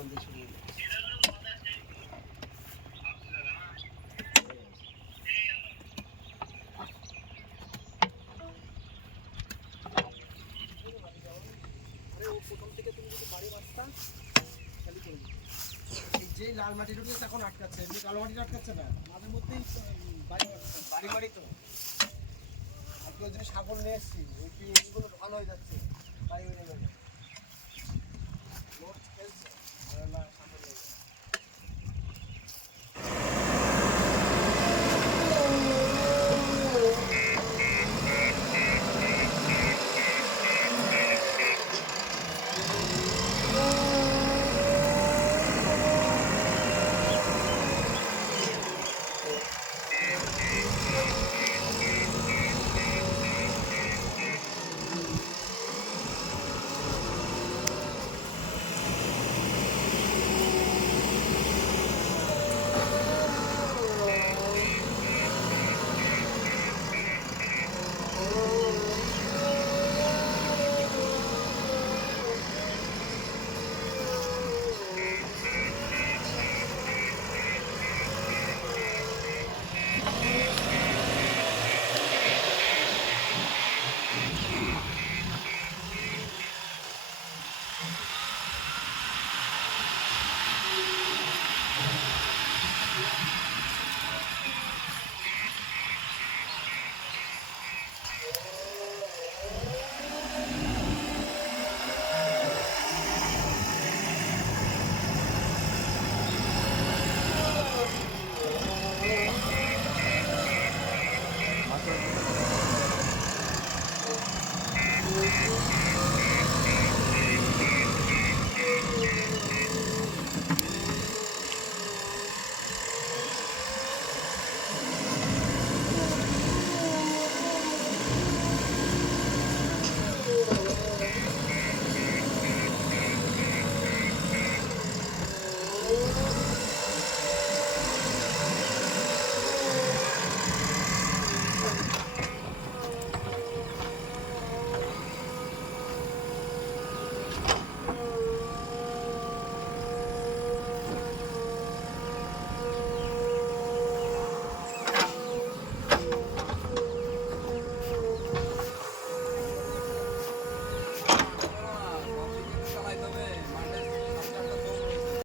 ছাগল দিয়ে শুরু হলো। প্রথম থেকে তুমি যদি বাড়ি বাঁচতাম তাহলে করবি। যে লাল মাটি ঢুকছে এখন আটকাচ্ছে, এমনি কালো মাটি আটকাচ্ছে না, মাঝে মধ্যেই বাড়ি বাঁচতাম। বাড়ি তো আজকে ওই জন্য ছাগল নিয়ে এসছি, ওই এইগুলো ভালো হয়ে যাচ্ছে বাড়ি বেড়ে যাবে।